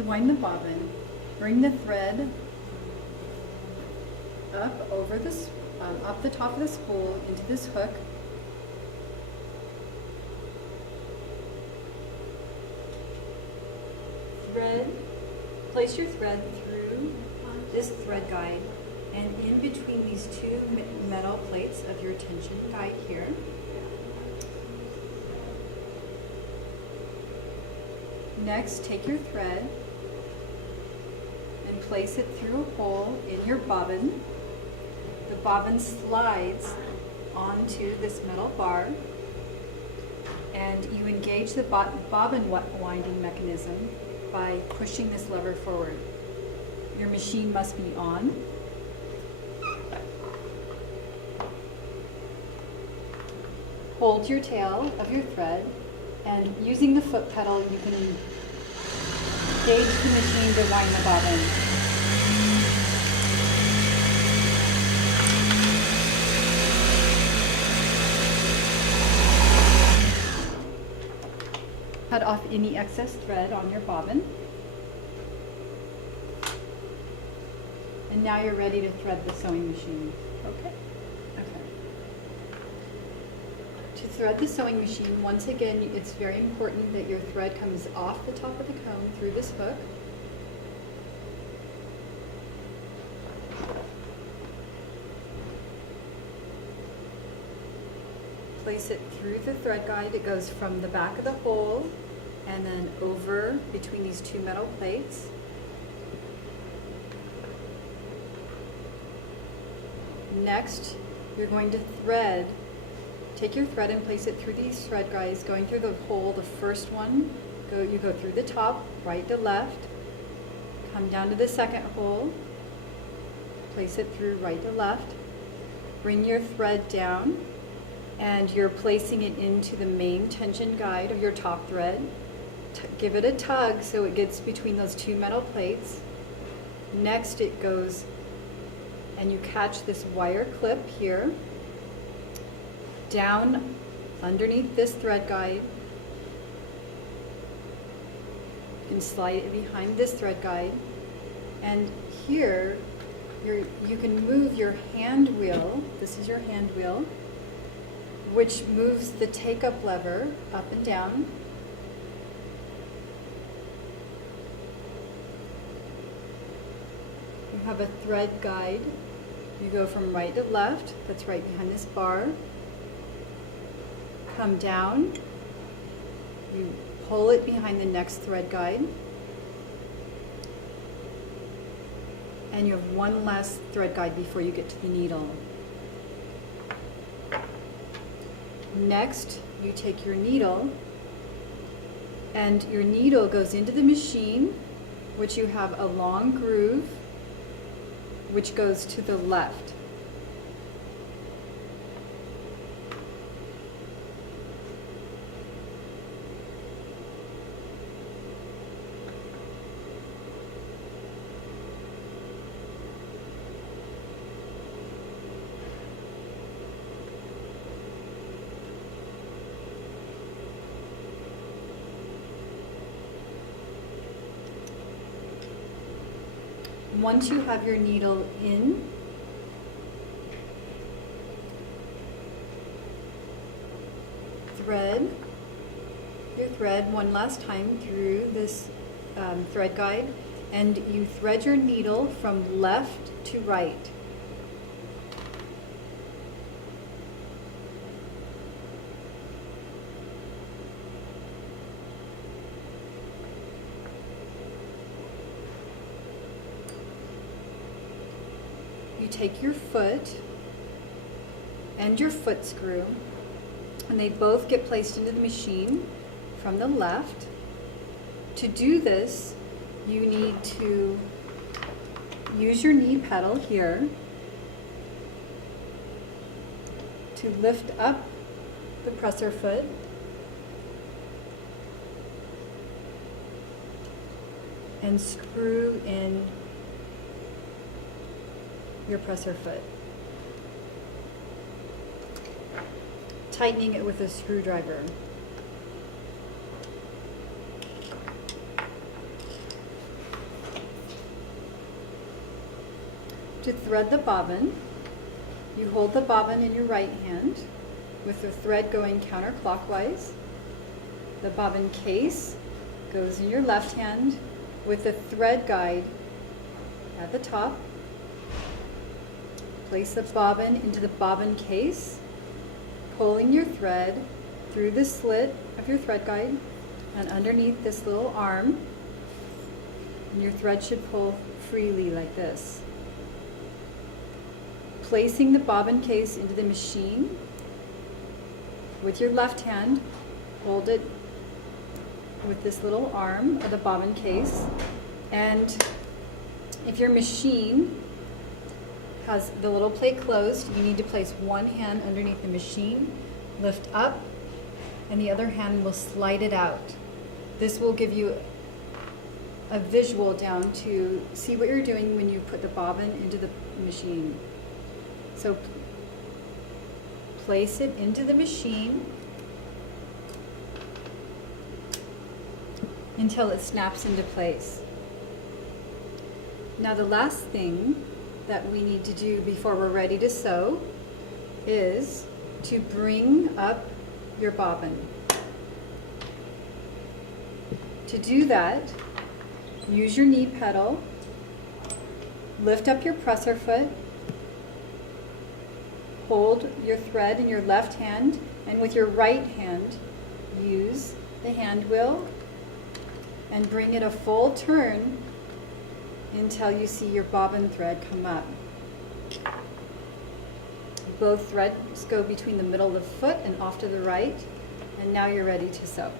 To wind the bobbin, bring the thread up over this, up the top of the spool into this hook. Place your thread through this thread guide and in between these two metal plates of your tension guide here. Next, take your thread and place it through a hole in your bobbin. The bobbin slides onto this metal bar, and you engage the bobbin winding mechanism by pushing this lever forward. Your machine must be on. Hold your tail of your thread, and using the foot pedal, you can engage the machine to wind the bobbin. Cut off any excess thread on your bobbin. And now you're ready to thread the sewing machine. Okay. To thread the sewing machine, once again, it's very important that your thread comes off the top of the comb through this hook. Place it through the thread guide. It goes from the back of the hole and then over between these two metal plates. Next, you're going to thread. Take your thread and place it through these thread guides, going through the hole. The first one, you go through the top, right to left, come down to the second hole, place it through right to left, bring your thread down, and you're placing it into the main tension guide of your top thread. Give it a tug so it gets between those two metal plates. Next it goes and you catch this wire clip here down underneath this thread guide. You can slide it behind this thread guide, and here you can move your hand wheel. This is your hand wheel, which moves the take-up lever up and down. You have a thread guide. You go from right to left, that's right behind this bar. Come down, you pull it behind the next thread guide, and you have one last thread guide before you get to the needle. Next, you take your needle, and your needle goes into the machine, which you have a long groove, which goes to the left. Once you have your needle in, thread your thread one last time through this thread guide, and you thread your needle from left to right. You take your foot and your foot screw, and they both get placed into the machine from the left. To do this, you need to use your knee pedal here to lift up the presser foot and screw in your presser foot, tightening it with a screwdriver. to thread the bobbin, you hold the bobbin in your right hand with the thread going counterclockwise. The bobbin case goes in your left hand with the thread guide at the top. Place the bobbin into the bobbin case, pulling your thread through the slit of your thread guide and underneath this little arm. And your thread should pull freely like this. Placing the bobbin case into the machine, with your left hand, hold it with this little arm of the bobbin case. And if your machine has the little plate closed, you need to place one hand underneath the machine, lift up, and the other hand will slide it out. This will give you a visual down to see what you're doing when you put the bobbin into the machine. So place it into the machine until it snaps into place. Now the last thing that we need to do before we're ready to sew is to bring up your bobbin. To do that, use your knee pedal, lift up your presser foot, hold your thread in your left hand, and with your right hand, use the hand wheel and bring it a full turn until you see your bobbin thread come up. Both threads go between the middle of the foot and off to the right, and now you're ready to sew.